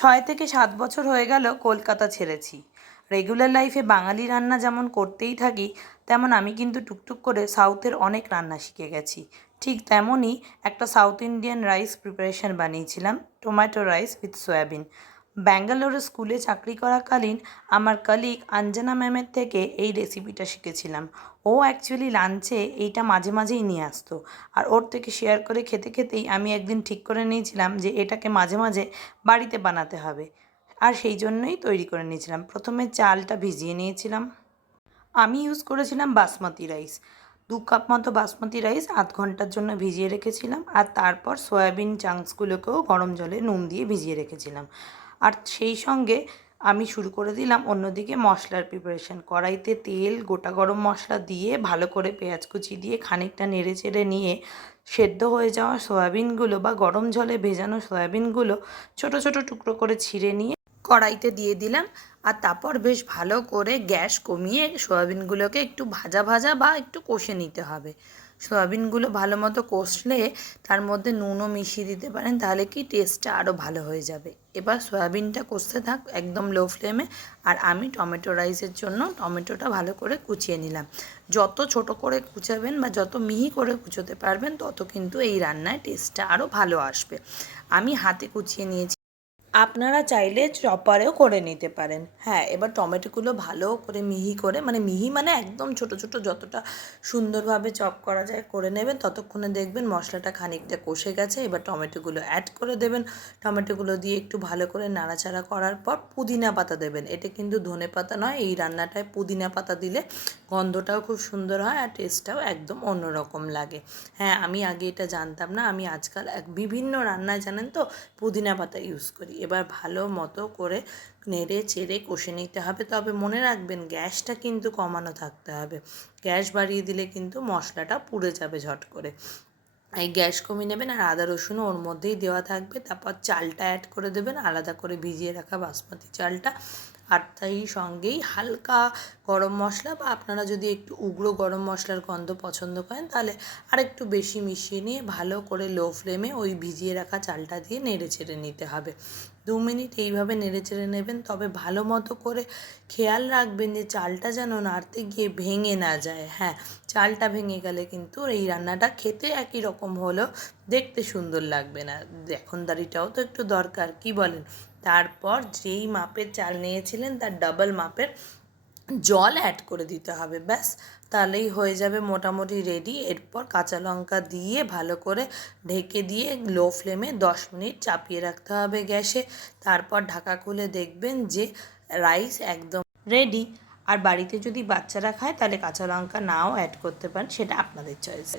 6 থেকে 7 বছর হয়ে গেল কলকাতা ছেড়েছি। রেগুলার লাইফে বাঙালি রান্না যেমন করতেই থাকি, তেমন আমি কিন্তু টুকটুক করে সাউথের অনেক রান্না শিখে গেছি। ঠিক তেমনই একটা সাউথ ইন্ডিয়ান রাইস প্রিপারেশন বানিয়েছিলাম, টমেটো রাইস উইথ সয়াবিন। ব্যাঙ্গালোরে স্কুলে চাকরি করাকালীন আমার কলিগ অঞ্জনা ম্যামের থেকে এই রেসিপিটা শিখেছিলাম। ও অ্যাকচুয়ালি লাঞ্চে এইটা মাঝে মাঝেই নিয়ে আসতো, আর ওর থেকে শেয়ার করে খেতে খেতেই আমি একদিন ঠিক করে নিয়েছিলাম যে এটাকে মাঝে মাঝে বাড়িতে বানাতে হবে, আর সেই জন্যই তৈরি করে নিয়েছিলাম। প্রথমে চালটা ভিজিয়ে নিয়েছিলাম। আমি ইউজ করেছিলাম বাসমতি রাইস। 2 কাপ মতো বাসমতি রাইস আধ ঘন্টার জন্য ভিজিয়ে রেখেছিলাম, আর তারপর সয়াবিন চাঙ্কসগুলোকেও গরম জলে নুন দিয়ে ভিজিয়ে রেখেছিলাম। আর সেই সঙ্গে আমি শুরু করে দিলাম অন্যদিকে মশলার প্রিপারেশন। কড়াইতে তেল, গোটা গরম মশলা দিয়ে ভালো করে পেঁয়াজ কুচি দিয়ে খানিকটা নেড়ে চেড়ে নিয়ে সেদ্ধ হয়ে যাওয়া সয়াবিনগুলো বা গরম জলে ভেজানো সয়াবিনগুলো ছোট ছোট টুকরো করে ছিঁড়ে নিয়ে কড়াইতে দিয়ে দিলাম। আর তারপর বেশ ভালো করে গ্যাস কমিয়ে সয়াবিনগুলোকে একটু ভাজা ভাজা বা একটু কষে নিতে হবে। সয়াবিনগুলো ভালো মতো কষলে তার মধ্যে নুনও মিশিয়ে দিতে পারেন, তাহলে কি টেস্টটা আরও ভালো হয়ে যাবে। এবার সয়াবিনটা কষতে থাক একদম লো ফ্লেমে। আর আমি টমেটো রাইসের জন্য টমেটোটা ভালো করে কুচিয়ে নিলাম। যত ছোট করে কুচাবেন বা যত মিহি করে কুচোতে পারবেন, তত কিন্তু এই রান্নায় টেস্টটা আরও ভালো আসবে। আমি হাতে কুচিয়ে নিয়েছি, আপনারা চাইলে চপারেও করে নিতে পারেন। হ্যাঁ, এবার টমেটোগুলো ভালো করে মিহি করে, মানে মিহি মানে একদম ছোট ছোট, যতটা সুন্দরভাবে চপ করা যায় করে নেবেন। ততক্ষণে দেখবেন মশলাটা খানিকটা কষে গেছে। এবার টমেটোগুলো অ্যাড করে দেবেন। টমেটোগুলো দিয়ে একটু ভালো করে নাড়াচাড়া করার পর পুদিনা পাতা দেবেন। এটা কিন্তু ধনে পাতা নয়, এই রান্নাটায় পুদিনা পাতা দিলে গন্ধটাও খুব সুন্দর হয় আর টেস্টটাও একদম অন্যরকম লাগে। হ্যাঁ, আমি আগে এটা জানতাম না, আমি আজকাল বিভিন্ন রান্নায় জানেন তো পুদিনা পাতা ইউজ করি। এবার ভালো মতো করে নেড়ে চেড়ে কষে নিতে হবে, তবে মনে রাখবেন গ্যাসটা কিন্তু কমানো থাকতে হবে। গ্যাস বাড়িয়ে দিলে কিন্তু মশলাটা পুড়ে যাবে ঝট করে। এই গ্যাস কমিয়ে নেবেন, আর আদা রসুনও ওর মধ্যেই দেওয়া থাকবে। তারপর চালটা অ্যাড করে দেবেন, আলাদা করে ভিজিয়ে রাখা বাসমতি চালটা। আর তাই সঙ্গেই হালকা গরম মশলা, বা আপনারা যদি একটু উগ্র গরম মশলার গন্ধ পছন্দ করেন তাহলে আরেকটু বেশি মিশিয়ে নিয়ে ভালো করে লো ফ্লেমে ওই ভিজিয়ে রাখা চালটা দিয়ে নেড়ে চেড়ে নিতে হবে। 2 মিনিট এইভাবে নেড়ে চেড়ে নেবেন, তবে ভালো মতো করে খেয়াল রাখবেন যে চালটা যেন নাড়তে গিয়ে ভেঙে না যায়। হ্যাঁ, চালটা ভেঙে গেলে কিন্তু এই রান্নাটা খেতে একই রকম হলেও দেখতে সুন্দর লাগবে না। দেখনদারিটাও তো একটু দরকার, কি বলেন? তারপর যেই মাপের চাল নিয়েছিলেন তার ডাবল মাপের জল অ্যাড করে দিতে হবে, ব্যাস তাহলেই হয়ে যাবে মোটামুটি রেডি। এরপর কাঁচা লঙ্কা দিয়ে ভালো করে ঢেকে দিয়ে লো ফ্লেমে 10 মিনিট চাপিয়ে রাখতে হবে গ্যাসে। তারপর ঢাকা খুলে দেখবেন যে রাইস একদম রেডি। আর বাড়িতে যদি বাচ্চারা খায় তাহলে কাঁচা লঙ্কা নাও অ্যাড করতে পারেন, সেটা আপনাদের চয়েস।